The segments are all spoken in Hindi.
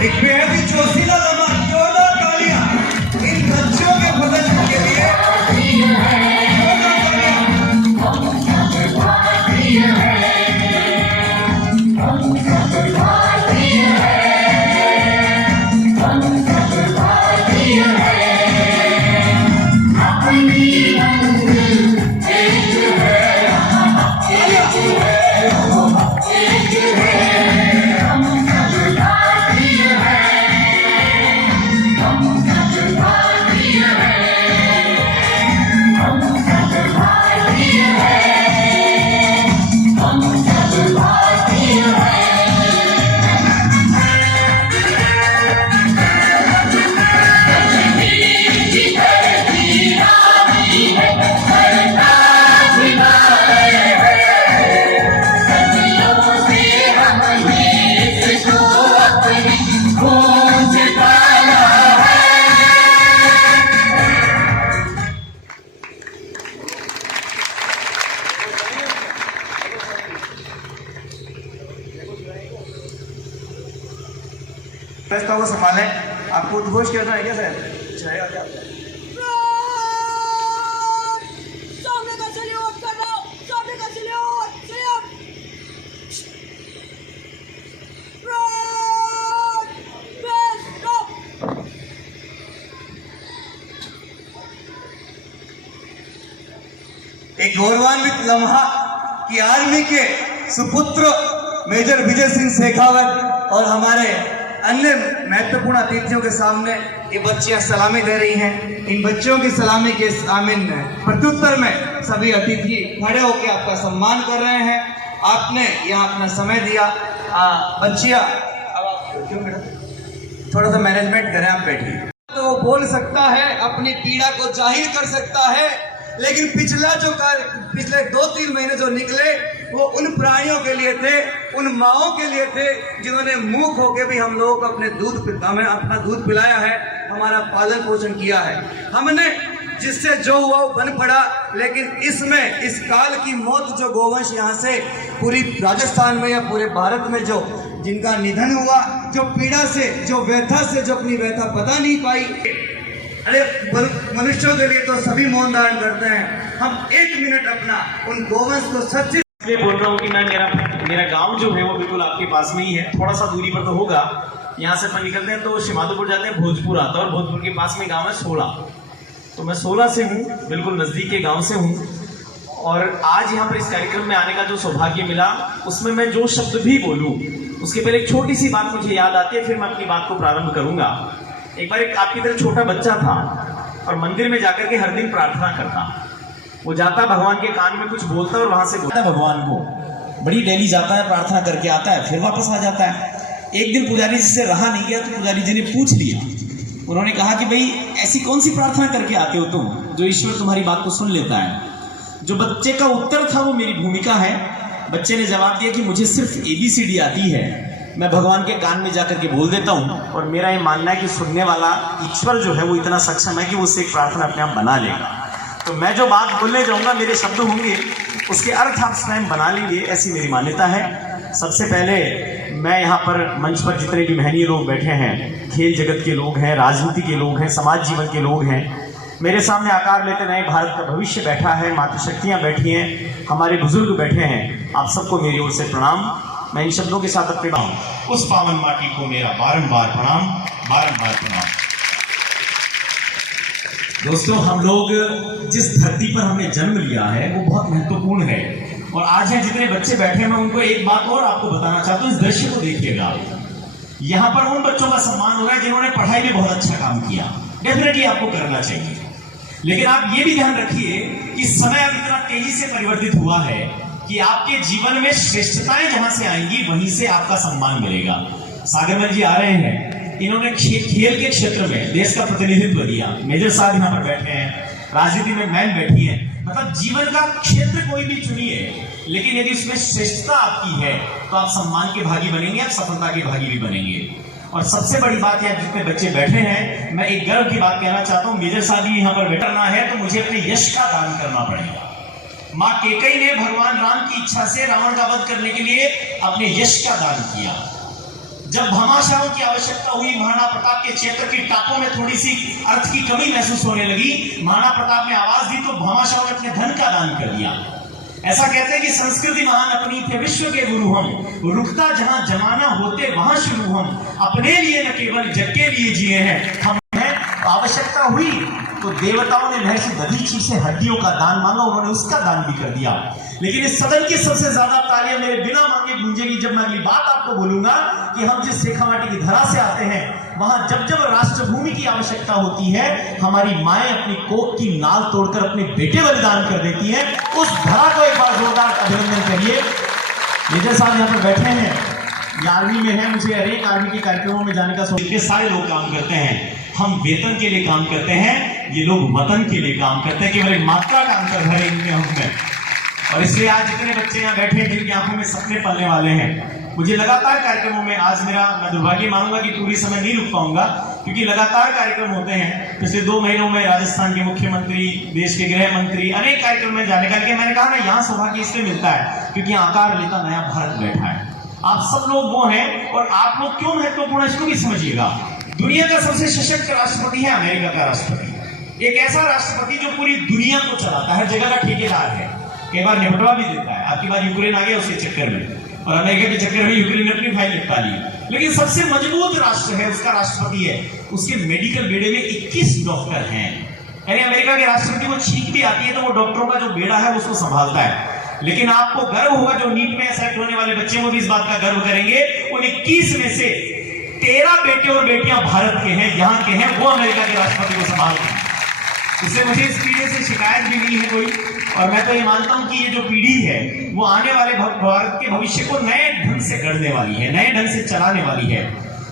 एक बेहद ही जोशीला लम्हा, जोरदार तालियां इन बच्चों के प्रदर्शन के लिए। को संभालें। आपको उद्घोष करना है क्या सर? चाहेगा क्या? सामने का सल्यूट कर रहा हूं, सामने का सल्यूट, सल्यूट। एक गौरवान्वित लम्हा कि आर्मी के सुपुत्र मेजर विजय सिंह शेखावत और हमारे अन्य महत्वपूर्ण अतिथियों के सामने ये बच्चियां सलामी दे रही हैं। इन बच्चों की सलामी के प्रत्युत्तर में सभी अतिथि खड़े होकर आपका सम्मान कर रहे हैं। आपने यहाँ अपना समय दिया। बच्चियां अब आप क्यों बेटा थोड़ा सा मैनेजमेंट करें, आप बैठिए। तो वो बोल सकता है, अपनी पीड़ा को जाहिर कर सकता है, लेकिन पिछले 2-3 महीने जो निकले वो उन प्राणियों के लिए थे, उन माओं के लिए थे जिन्होंने मूक होकर भी हम लोगों को हमें अपना दूध पिलाया है, हमारा पालन पोषण किया है। हमने जिससे जो हुआ वो बन पड़ा, लेकिन इसमें इस काल की मौत जो गोवंश यहाँ से पूरी राजस्थान में या पूरे भारत में जो जिनका निधन हुआ, जो पीड़ा से, जो व्यथा से, जो अपनी व्यथा बता नहीं पाई, अरे मनुष्यों के लिए तो सभी मौन धारण करते हैं। हम 1 मिनट अपना उन गोवंश को सच्ची इसलिए बोल रहा हूँ कि मैं मेरा गांव जो है वो बिल्कुल आपके पास में ही है, थोड़ा सा दूरी पर तो होगा। यहाँ से अपन निकलते हैं तो शिमादुपुर जाते हैं, भोजपुर आता है और भोजपुर के पास में गांव है 16। तो मैं 16 से हूँ, बिल्कुल नज़दीक के गांव से हूँ। और आज यहाँ पर इस कार्यक्रम में आने का जो सौभाग्य मिला, उसमें मैं जो शब्द भी बोलूँ उसके पहले एक छोटी सी बात मुझे याद आती है, फिर मैं अपनी बात को प्रारंभ करूँगा। एक बार एक आपकी तरह छोटा बच्चा था और मंदिर में जाकर के हर दिन प्रार्थना करता। वो जाता, भगवान के कान में कुछ बोलता और वहां से बोलता भगवान को, बड़ी डेली जाता है, प्रार्थना करके आता है, फिर वापस आ जाता है। एक दिन पुजारी जी से रहा नहीं गया तो पुजारी जी ने पूछ लिया। उन्होंने कहा कि भाई ऐसी कौन सी प्रार्थना करके आते हो तुम जो ईश्वर तुम्हारी बात को सुन लेता है? जो बच्चे का उत्तर था वो मेरी भूमिका है। बच्चे ने जवाब दिया कि मुझे सिर्फ ABCD आती है, मैं भगवान के कान में जाकर के बोल देता हूँ और मेरा ये मानना है कि सुनने वाला ईश्वर जो है वो इतना सक्षम है कि वो उससे एक प्रार्थना अपने आप बना लेगा। तो मैं जो बात बोलने जाऊँगा, मेरे शब्द होंगे, उसके अर्थ आप स्वयं बना लेंगे, ऐसी मेरी मान्यता है। सबसे पहले मैं यहाँ पर मंच पर जितने भी महनीय लोग बैठे हैं, खेल जगत के लोग हैं, राजनीति के लोग हैं, समाज जीवन के लोग हैं, मेरे सामने आकार लेते नए भारत का भविष्य बैठा है, मातृशक्तियाँ बैठी हैं, हमारे बुजुर्ग बैठे हैं, आप सबको मेरी ओर से प्रणाम। मैं इन शब्दों के साथ अपने उस पावन माटी को मेरा बारंबार प्रणाम, बारंबार प्रणाम। दोस्तों, हम लोग जिस धरती पर हमने जन्म लिया है वो बहुत महत्वपूर्ण है। और आज है जितने बच्चे बैठे हैं, मैं उनको एक बात और आपको बताना चाहता हूँ। इस दृश्य को देखिएगा, यहाँ पर उन बच्चों का सम्मान हो रहा है जिन्होंने पढ़ाई में बहुत अच्छा काम किया। डेफिनेटली आपको करना चाहिए, लेकिन आप ये भी ध्यान रखिए कि समय अब इतना तेजी से परिवर्तित हुआ है कि आपके जीवन में श्रेष्ठताएं जहां से आएंगी वहीं से आपका सम्मान मिलेगा। सागरमल जी आ रहे हैं, इन्होंने खेल के क्षेत्र में देश का प्रतिनिधित्व दिया। मेजर साहब यहाँ पर बैठे हैं, राजनीति में मैन बैठी है। मतलब जीवन का क्षेत्र कोई भी चुनिए, लेकिन यदि उसमें श्रेष्ठता आपकी है तो आप सम्मान के भागी बनेंगे, आप सफलता के भागी भी बनेंगे। और सबसे बड़ी बात है, जितने बच्चे बैठे हैं, मैं एक गर्व की बात कहना चाहता हूँ। मेजर साहब जी यहाँ पर बैठना है तो मुझे अपने यश का दान करना पड़ेगा। माँ कैकेयी ने भगवान राम की इच्छा से रावण का वध करने के लिए अपने यश का दान किया। जब भामाशाहों की आवश्यकता हुई, महाराणा प्रताप के क्षेत्र की टापों में थोड़ी सी अर्थ की कमी महसूस होने लगी, महाराणा प्रताप ने आवाज दी तो भामाशाहों ने अपने धन का दान कर दिया। ऐसा कहते हैं कि संस्कृति महान अपनी थे विश्व के गुरु हम, रुकता जहां जमाना होते वहां शुरू हम, अपने लिए न केवल जग के लिए जिए हैं हम। आवश्यकता हुई तो देवताओं ने महर्षि दधीची से हड्डियों का दान मांगा, उन्होंने उसका दान भी कर दिया। लेकिन इस सदन की सबसे ज्यादा तालियां मेरे बिना मांगे गूंजेगी जब मैं अगली बात आपको बोलूंगा कि हम जिस शेखावाटी की धरा से आते हैं, वहां जब जब राष्ट्रभूमि की आवश्यकता होती है, हमारी माएं अपनी कोख की नाल तोड़कर अपने बेटे बलिदान कर देती हैं। उस धरा को एक बार जोरदार अभिनंदन करिए। मेजर साहब यहाँ पर बैठे हैं, आर्मी में है, मुझे अनेक आर्मी के कार्यक्रमों में जाने का सौभाग्य। सारे लोग काम करते हैं, हम वेतन के लिए काम करते हैं, ये लोग वतन के लिए काम करते हैं। केवल एक मात्रा का अंतर है इनमें हममें, और इसलिए आज जितने बच्चे यहाँ बैठे हैं जिनकी आंखों में सपने पलने वाले हैं, मुझे लगातार कार्यक्रमों में आज मैं दुर्भाग्य मानूंगा कि पूरी समय नहीं रुक पाऊंगा, क्योंकि लगातार कार्यक्रम होते हैं। पिछले 2 महीनों में राजस्थान के मुख्यमंत्री, देश के गृह मंत्री, अनेक कार्यक्रम में जाने का, लेकिन मैंने कहा ना यहाँ सौभाग्य इसलिए मिलता है क्योंकि आकार लेता नया भारत बैठा है। आप सब लोग वो हैं, और आप लोग क्यों महत्वपूर्ण है इसको भी समझिएगा। दुनिया का सबसे सशक्त राष्ट्रपति है अमेरिका का राष्ट्रपति, एक ऐसा राष्ट्रपति जो पूरी दुनिया को चलाता है, हर जगह का ठेकेदार है, कई बार निपटवा भी देता है। आपकी बार यूक्रेन आ गया उसके चक्कर में, और अमेरिका के चक्कर में यूक्रेन ने अपनी फाइल निपटा ली। लेकिन सबसे मजबूत राष्ट्र है, उसका राष्ट्रपति है, उसके मेडिकल बेड़े में 21 डॉक्टर हैं। यानी अमेरिका के राष्ट्रपति को छींक भी आती है तो वो डॉक्टरों का जो बेड़ा है उसको संभालता है। लेकिन आपको गर्व होगा, जो नीट में सेलेक्ट होने वाले बच्चे वो भी इस बात का गर्व करेंगे, उन 21 में से 13 बेटे और बेटियां भारत के हैं, यहां के हैं, वो अमेरिका के राष्ट्रपति को संभालते हैं। इससे मुझे इस पीढ़ी से शिकायत भी नहीं है कोई, और मैं तो ये मानता हूं कि ये जो पीढ़ी है वो आने वाले भारत के भविष्य को नए ढंग से गढ़ने वाली है, नए ढंग से चलाने वाली है।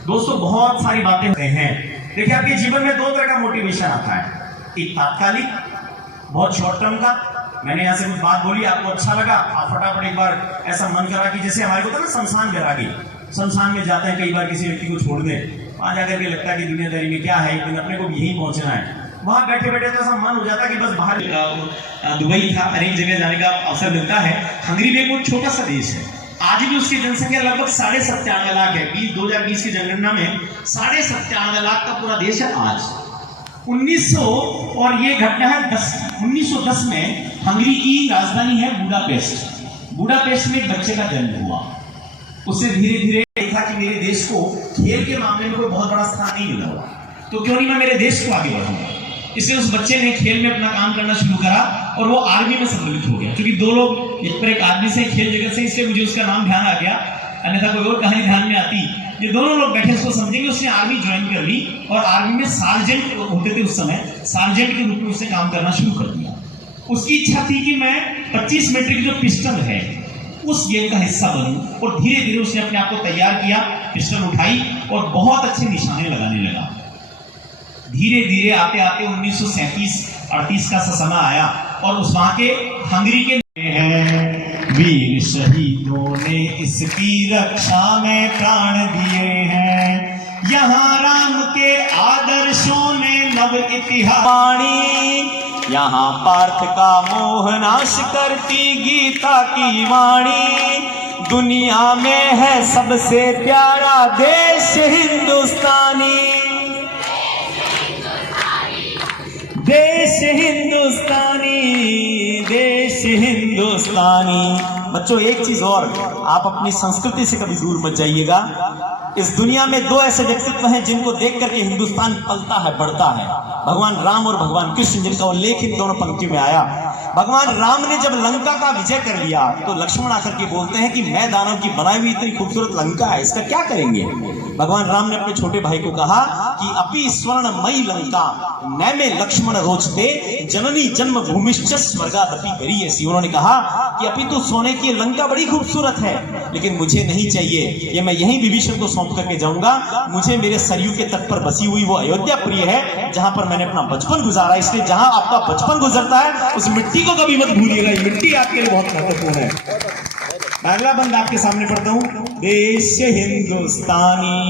दोस्तों, बहुत सारी बातें होते हैं। देखिए, आपके जीवन में 2 तरह का मोटिवेशन आता है, एक तात्कालिक, बहुत शॉर्ट टर्म का। मैंने यहाँ से कुछ बात बोली, आपको अच्छा लगा, आप फटाफट एक बार ऐसा मन करा कि जैसे हमारे को था ना शमशान घरागी, शमशान में जाते हैं कई बार किसी व्यक्ति को छोड़ दें, वहां जाकर के लगता है कि दुनियादारी में क्या है, एक दिन अपने को भी यहीं पहुंचना है। वहां बैठे बैठे तो ऐसा मन हो जाता है कि बस बाहर दुबई था, अनेक जगह जाने का अवसर मिलता है। हंगरी भी एक छोटा सा देश है, आज भी उसकी जनसंख्या लगभग 97.5 लाख है। 2020 की जनगणना में 97.5 लाख का पूरा देश है आज। 1900 और ये घटना है 1910 में हंगरी की राजधानी है बुडापेस्ट। बुडापेस्ट में एक बच्चे का जन्म हुआ। उससे धीरे धीरे देखा कि मेरे देश को खेल के मामले में कोई बहुत बड़ा स्थान नहीं मिला, तो क्यों नहीं मैं मेरे देश को आगे बढ़ाऊंगा। इसलिए उस बच्चे ने खेल में अपना काम करना शुरू करा और वो आर्मी में सम्मिलित हो गया। क्योंकि 2 लोग, एक पर एक आदमी से, खेल जगत से, इसलिए मुझे उसका नाम ध्यान आ गया, अन्यथा कोई और कहानी ध्यान में आती। ये दोनों लोग बैठे उसको समझेंगे। उसने आर्मी ज्वाइन कर ली और आर्मी में सार्जेंट होते थे उस समय, सार्जेंट के रूप में उसने काम करना शुरू कर दिया। उसकी इच्छा थी कि मैं 25 मीटर की जो पिस्टल है उस गेम का हिस्सा बनूं, और धीरे धीरे उसने अपने आप को तैयार किया, पिस्टल उठाई और बहुत अच्छे निशाने लगाने लगा। धीरे धीरे आते आते 1937-38 का समय आया और उस वहां के हंगरी के हैं वीर शहीदों ने इसकी रक्षा में प्राण दिए हैं, यहाँ राम के आदर्शों ने नव इतिहास वाणी, यहाँ पार्थ का मोह नाश करती गीता की वाणी, दुनिया में है सबसे प्यारा देश हिंदुस्तानी, देश हिंदुस्तानी, देश हिंदुस्तानी। बच्चों, एक चीज और, आप अपनी संस्कृति से कभी दूर मत जाइएगा। इस दुनिया में 2 ऐसे व्यक्तित्व हैं जिनको देख करके हिंदुस्तान पलता है, बढ़ता है, भगवान राम और भगवान कृष्ण, जिनका उल्लेख इन दोनों पंक्तियों में आया। भगवान राम ने जब लंका का विजय कर लिया तो लक्ष्मण आकर के बोलते हैं कि मैं दानव की बनाई हुई इतनी खूबसूरत लंका है, इसका क्या करेंगे। भगवान राम ने अपने छोटे भाई को कहा कि अपि स्वर्णमयी लंका नैमे लक्ष्मण रोचते जननी जन्म भूमिश्च स्वर्गादपि गरीयसी। उन्होंने कहा कि अपि तो सोने की लंका बड़ी खूबसूरत है, लेकिन मुझे नहीं चाहिए, ये मैं यहीं विभीषण को सौंप करके जाऊंगा। मुझे मेरे सरयू के तट पर बसी हुई वो अयोध्या प्रिय है, जहां पर मैंने अपना बचपन गुजारा। इसलिए जहां आपका बचपन गुजरता है उस मिट्टी को कभी मत भूलिएगा, ये मिट्टी आपके लिए बहुत महत्वपूर्ण है। अगला बंद आपके सामने पढ़ता हूं, देश हिंदुस्तानी,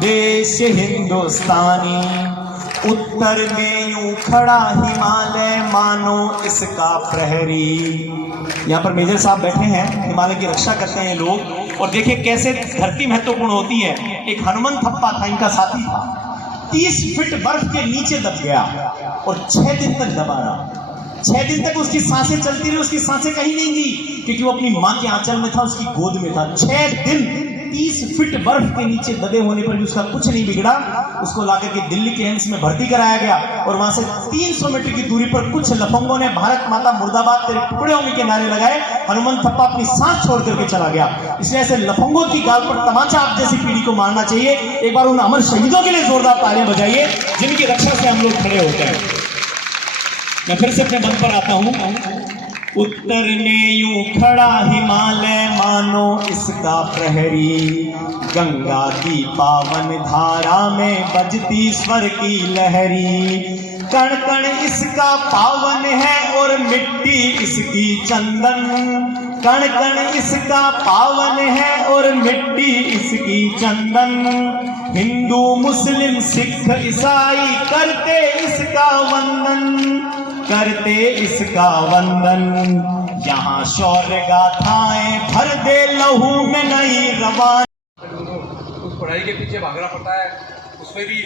देश हिंदुस्तानी, उत्तर में यूं खड़ा हिमालय मानो इसका प्रहरी। यहाँ पर मेजर साहब बैठे हैं, हिमालय की रक्षा करते हैं ये लोग। और देखिए कैसे धरती महत्वपूर्ण होती है। एक हनुमान थप्पा था, इनका साथी था, 30 फीट बर्फ के नीचे दब गया और 6 दिन तक दबा रहा। 6 दिन तक उसकी सांसें चलती रही, उसकी सांसें कहीं नहीं गई, क्योंकि वो अपनी मां के आंचल में था, उसकी गोद में था। 6 दिन 30 फीट बर्फ के नीचे दबे होने पर भी उसका कुछ नहीं बिगड़ा। उसको लाकर के दिल्ली के एम्स में भर्ती कराया गया और वहां से 300 मीटर की दूरी पर कुछ लफंगों ने भारत माता मुर्दाबाद तेरे टुकड़े होने के नारे लगाए। हनुमान थप्पा अपनी सांस छोड़ करके चला गया। इसलिए ऐसे लफंगों की गाल पर तमाचा आप जैसी पीढ़ी को मारना चाहिए। एक बार उन अमर शहीदों के लिए जोरदार तालियां बजाइए जिनकी रक्षा से हम लोग खड़े होते हैं। मैं फिर से अपने मन पर आता हूं। उत्तर में यूं खड़ा हिमालय मानो इसका प्रहरी, गंगा की पावन धारा में बजती स्वर की लहरी। कण कण इसका पावन है और मिट्टी इसकी चंदन, कण कण इसका पावन है और मिट्टी इसकी चंदन। हिंदू मुस्लिम सिख ईसाई करते इसका वंदन, करते इसका वंदन। यहाँ शौर्य गाथाएं भर दे लहू में नई रवान। उस पढ़ाई के पीछे भागना पड़ता है, उसमें भी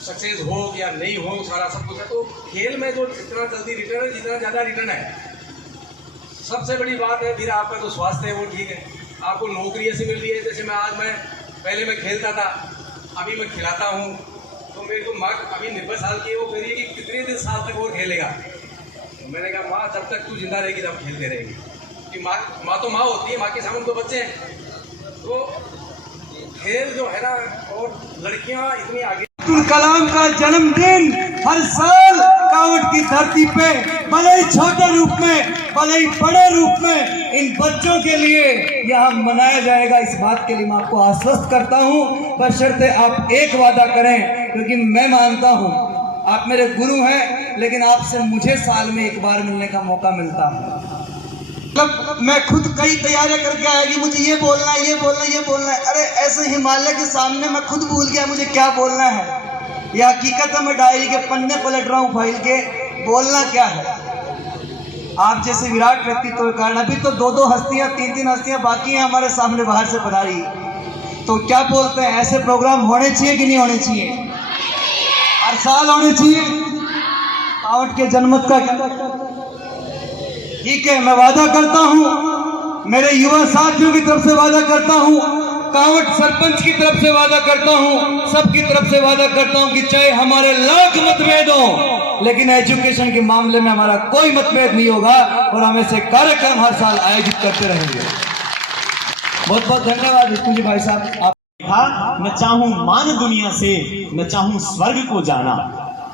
सक्सेस हो या नहीं हो सारा सब कुछ है। तो खेल में जो जितना जल्दी रिटर्न है, जितना ज़्यादा रिटर्न है, सबसे बड़ी बात है। फिर आपका जो स्वास्थ्य है वो ठीक है, आपको नौकरी ऐसी मिल रही है। जैसे मैं पहले मैं खेलता था, अभी मैं खिलाता हूँ, तो मेरे को माँ अभी 90 साल की वो कह रही है कि कितने दिन साल तक और खेलेगा। तो मैंने कहा माँ जब तक तू जिंदा रहेगी तब खेलते रहेगी, कि माँ तो माँ होती है, माँ के सामने तो बच्चे हैं। तो खेल जो है ना, और लड़कियाँ इतनी आगे। अब्दुल कलाम का जन्मदिन हर साल कावड़ की धरती पे भले ही छोटे रूप में भले ही बड़े रूप में इन बच्चों के लिए यहाँ मनाया जाएगा। इस बात के लिए मैं आपको आश्वस्त करता हूँ, बशर्ते आप एक वादा करें, क्योंकि मैं मानता हूँ आप मेरे गुरु हैं, लेकिन आपसे मुझे साल में एक बार मिलने का मौका मिलता है। मतलब मैं खुद कई तैयारियां करके आया कि मुझे ये बोलना है, ये बोलना है, ये बोलना है। अरे ऐसे हिमालय के सामने मैं खुद भूल गया मुझे क्या बोलना है। ये हकीकत है, मैं डायरी के पन्ने पलट रहा हूँ फाइल के, बोलना क्या है। आप जैसे विराट व्यक्तित्व के कारण अभी तो 2-2 हस्तियां 3-3 हस्तियां बाकी हैं हमारे सामने बाहर से पधारी। तो क्या बोलते हैं, ऐसे प्रोग्राम होने चाहिए कि नहीं होने चाहिए? हर साल होने चाहिए। कावड़ के जनमत का ठीक है, मैं वादा करता हूं, मेरे युवा साथियों की तरफ से वादा करता हूं, कावड़ सरपंच की तरफ से वादा करता हूं, सबकी तरफ से वादा करता हूं कि चाहे हमारे लाख मतभेद हो, लेकिन एजुकेशन के मामले में हमारा कोई मतभेद नहीं होगा और हम ऐसे कार्यक्रम हर साल आयोजित करते रहेंगे। बहुत बहुत धन्यवाद विष्णु जी भाई साहब। न चाहूं मान दुनिया से, न चाहूं स्वर्ग को जाना।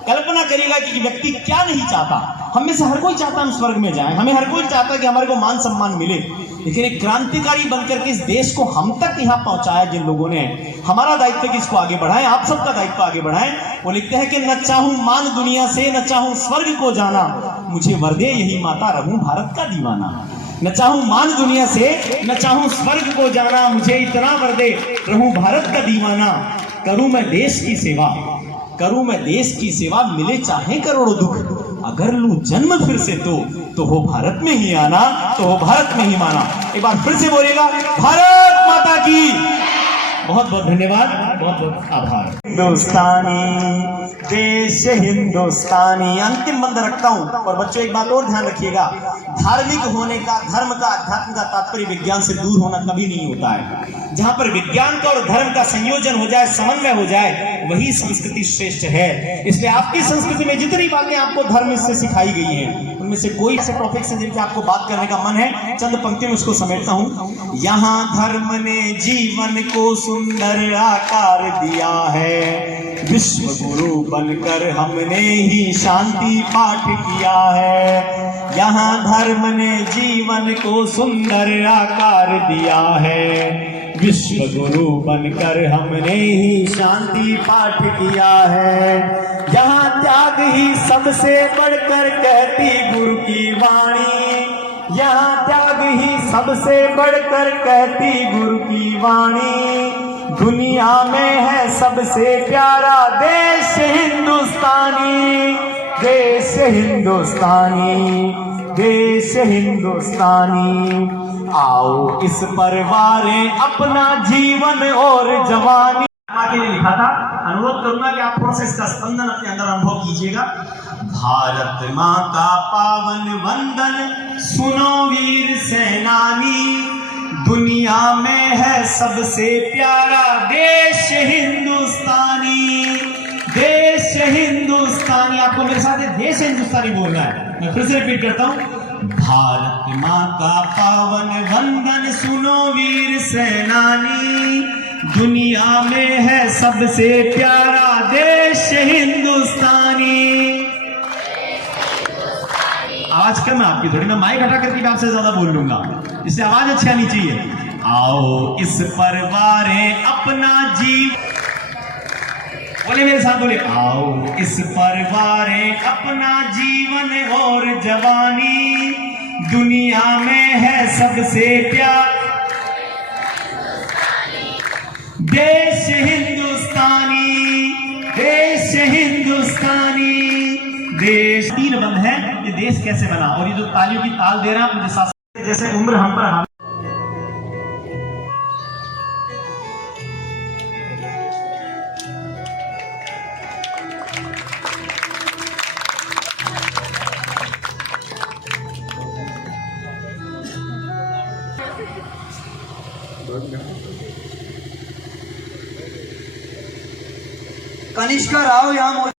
कल्पना करिएगा कि व्यक्ति क्या नहीं चाहता। हम में से हर कोई चाहता हम स्वर्ग में जाएं, हमें हर कोई चाहता कि हमारे को मान सम्मान मिले, लेकिन एक क्रांतिकारी बनकर के इस देश को हम तक यहाँ पहुंचाया जिन लोगों ने, हमारा दायित्व कि इसको आगे बढ़ाएं, आप सबका दायित्व आगे बढ़ाएं। वो लिखते हैं कि न चाहूं मान दुनिया से, न चाहूं स्वर्ग को जाना, मुझे वर दे यही माता रहूं भारत का दीवाना। न चाहूं मान दुनिया से, न चाहूं स्वर्ग को जाना, मुझे इतना वर दे रहूं भारत का दीवाना। करूं मैं देश की सेवा, करूं मैं देश की सेवा, मिले चाहे करोड़ों दुख, अगर लूं जन्म फिर से तो हो भारत में ही आना, तो हो भारत में ही माना। एक बार फिर से बोलिएगा, भारत माता की। बहुत बहुत धन्यवाद, बहुत बहुत आभार। हिंदुस्तानी देश हिंदुस्तानी। अंतिम बंद रखता हूं। और बच्चों एक बात और ध्यान रखिएगा, धार्मिक होने का, धर्म का, अध्यात्म का तात्पर्य विज्ञान से दूर होना कभी नहीं होता है। जहां पर विज्ञान का और धर्म का संयोजन हो जाए, समन्वय हो जाए, वही संस्कृति श्रेष्ठ है। इसलिए आपकी संस्कृति में जितनी बातें आपको धर्म से सिखाई गई हैं, उनमें से कोई ऐसे टॉपिक्स हैं जिनसे आपको बात करने का मन है, चंद पंक्ति में उसको समेटता हूं। यहाँ धर्म ने जीवन को सुंदर आकार दिया है, विश्व गुरु बनकर हमने ही शांति पाठ किया है। यहाँ धर्म ने जीवन को सुंदर आकार दिया है, विश्व गुरु बनकर हमने ही शांति पाठ किया है। यहाँ त्याग ही सबसे बढ़कर कहती गुरु की वाणी, यहाँ त्याग ही सबसे बढ़कर कहती गुरु की वाणी। दुनिया में है सबसे प्यारा देश हिंदुस्तानी, देश हिंदुस्तानी। देश हिंदुस्तानी, आओ इस परवारे अपना जीवन और जवानी। माँ के लिए लिखा था, अनुरोध करूंगा कि आप थोड़ा सा इसका स्पंदन अपने अंदर अनुभव कीजिएगा। भारत माँ का पावन वंदन सुनो वीर सेनानी, दुनिया में है सबसे प्यारा देश हिंदुस्तानी, देश हिंदुस्तानी। आपको मेरे साथ देश हिंदुस्तानी बोलना है, मैं फिर से रिपीट करता हूं। भारत माँ का पावन वंदन सुनो वीर सेनानी, दुनिया में है सबसे प्यारा देश हिंदुस्तानी। आवाज कम है आपकी थोड़ी, मैं माइक हटा करके भी आपसे ज्यादा बोल लूंगा, इससे आवाज अच्छी आनी चाहिए। आओ इस परवारे अपना जीव, बोले मेरे साथ, बोले आओ इस परवारे अपना जीवन और जवानी, दुनिया में है सबसे प्यार देश हिंदुस्तानी, देश हिंदुस्तानी। देश तीन बंद है, ये देश कैसे बना, और ये जो तालियों की ताल दे रहा है मुझे साथ जैसे उम्र हम पर हावी। कनिष्का राव यहाँ